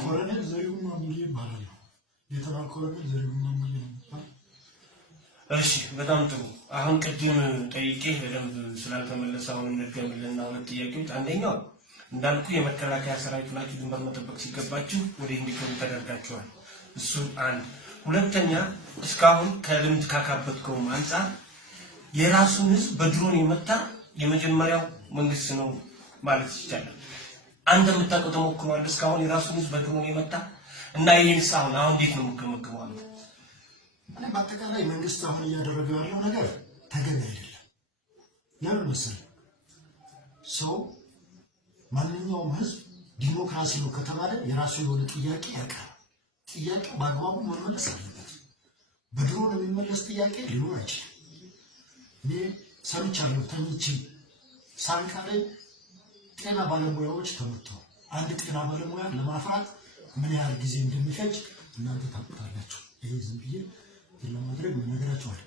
ኮሎኔል ዘሪሁን ማሙዬ ይባላል። ሌተናል ኮሎኔል ዘሪሁን ማሙዬ ነው። እሺ በጣም ጥሩ። አሁን ቅድም ጠይቄ በደንብ ስላልተመለሰ አሁን እንድገምልና ሁለት ጥያቄዎች። አንደኛው እንዳልኩ የመከላከያ ሰራዊት ናችሁ፣ ድንበር መጠበቅ ሲገባችሁ ወደ እንዲገቡ ተደርጋችኋል። እሱ አንድ። ሁለተኛ እስካሁን ከልምድ ካካበትከው አንፃር የራሱን ህዝብ በድሮን የመታ የመጀመሪያው መንግስት ነው ማለት ይቻላል። አንተ የምታውቀው ተሞክሯል እስካሁን የራሱን ህዝብ በድሮን የመታ እና ይሄንስ አሁን እንዴት ነው የምትገመግመው? እኔ በአጠቃላይ መንግስት አሁን እያደረገው ያለው ነገር ተገቢ አይደለም። ለምን መሰለህ? ሰው ማንኛውም ህዝብ ዲሞክራሲ ነው ከተባለ የራሱ የሆነ ጥያቄ ያቀርባል። ጥያቄ በአግባቡ መመለስ አለበት። በድሮን የሚመለስ ጥያቄ ሊኖር አይችልም። እኔ ሰምቻለሁ። ተኝቼ ሳንቃ ላይ ጤና ባለሙያዎች ተመተዋል። አንድ ጤና ባለሙያ ለማፍራት ምን ያህል ጊዜ እንደሚፈጅ እናንተ ታውቁታላችሁ። ይሄ ዝም ብዬ ለማድረግ ነገራችኋል።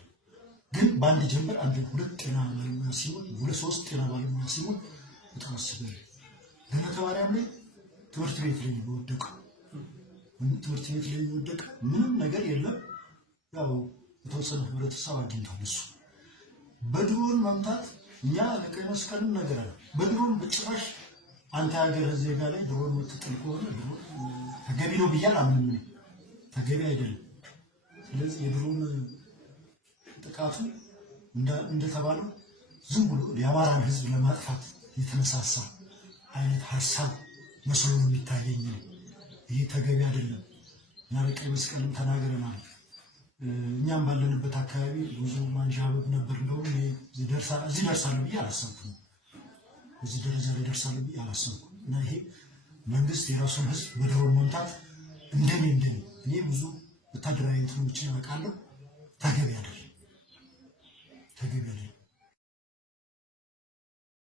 ግን በአንድ ጀንበር አንድ ሁለት ጤና ባለሙያ ሲሆን ሁለት ሶስት ጤና ባለሙያ ሲሆን በጣም አስቸጋሪ ገነተ ማርያም ላይ ትምህርት ቤት ላይ ወደቀው። ትምህርት ቤት ላይ ወደቀ። ምንም ነገር የለም። ያው የተወሰነ ህብረተሰብ አግኝቷል። እሱ በድሮን መምታት እኛ ለቀይ መስቀልም ነገር አለ። በድሮን በጭራሽ አንተ ሀገር ዜጋ ላይ ድሮን መጥተል ከሆነ ድሮን ተገቢ ነው ብያለሁ። አምንም ተገቢ አይደለም። ስለዚህ የድሮን ጥቃቱ እንደተባለው ዝም ብሎ የአማራን ህዝብ ለማጥፋት የተነሳሳ አይነት ሐሳብ መስሎ ነው የሚታየኝ። ይሄ ተገቢ አይደለም እና ለቀይ መስቀልም ተናግረናል። እኛም ባለንበት አካባቢ ብዙ ማንዣበብ ነበር። እንደውም እዚህ ደርሳለሁ ብዬ አላሰብኩም። እዚህ ደረጃ ላይ ደርሳለሁ ብዬ አላሰብኩም። እና ይሄ መንግስት የራሱን ህዝብ በድሮን መምታት እንደኔ እኔ ብዙ ወታደራዊ እንትኖችን አውቃለሁ። ተገቢ አይደለም።